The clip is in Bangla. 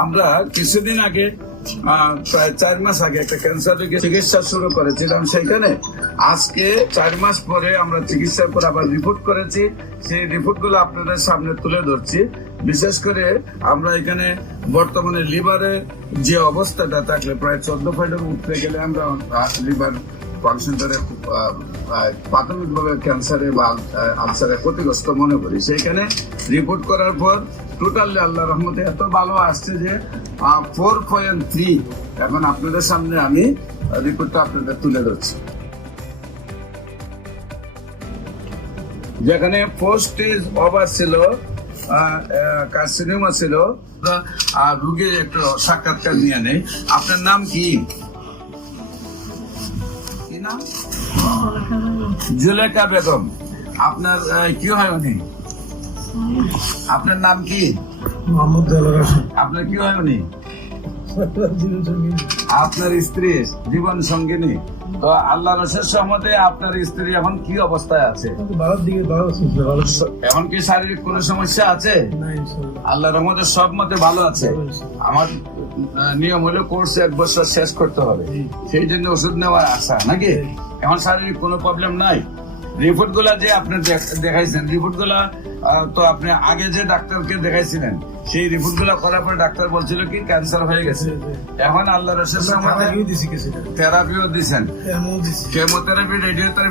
আমরা কিছুদিন আগে প্রায় 4 মাস আগে একটা ক্যান্সার রোগের চিকিৎসা শুরু করেছিলাম। সেখানে আজকে 4 মাস পরে আমরা চিকিৎসার পর আবার রিপোর্ট করেছি। সেই রিপোর্ট গুলো আপনাদের সামনে তুলে ধরছি। বিশেষ করে আমরা এখানে বর্তমানে লিভারের যে অবস্থাটা থাকলে প্রায় 14 পয়েন্টের উঠতে গেলে আমরা লিভার ফাংশনটারে প্রাথমিকভাবে ক্যান্সারে বা আলসারে ক্ষতিগ্রস্ত মনে করি। সেইখানে রিপোর্ট করার পর টোটালি আল্লাহ রহমতে এত ভালো আসছে যে 4.3। এখন আপনাদের সামনে আমি রিপোর্টটা আপনাদের তুলে ধরছি। যেখানে 4 স্টেজ ওভার ছিল, কার্সিনোমা ছিল। রোগীর একটু সাক্ষাৎকার নিয়ে নেই। আপনার নাম কি? জুলেখা বেগম। আপনার কি হয় উনি? আপনার নাম কি? আপনার কি হয় উনি? আপনার স্ত্রী জীবন সঙ্গিনী। তো আল্লাহ রসের সম্মতে আপনার স্ত্রী এখন কি অবস্থায় আছে? এখন কি শারীরিক কোন সমস্যা আছে? আল্লাহর রহমতে সব মতে ভালো আছে। আমার নিয়ম হলো কোর্স 1 বছর শেষ করতে হবে, সেই জন্য ওষুধ নেওয়ার আশা নাকি। এখন শারীরিক কোনো প্রবলেম নাই। রিপোর্ট গুলা যে আপনি দেখাইছেন, রিপোর্ট গুলা তো আপনি আগে যে ডাক্তারকে দেখাইছিলেন, সেই রিপোর্ট গুলা করার পরে ডাক্তার বলছিল কি ক্যান্সার হয়ে গেছে। এখন আল্লাহ রসের সামনে থেরাপিও দিচ্ছেন, কেমোথেরাপি, রেডিওথেরাপি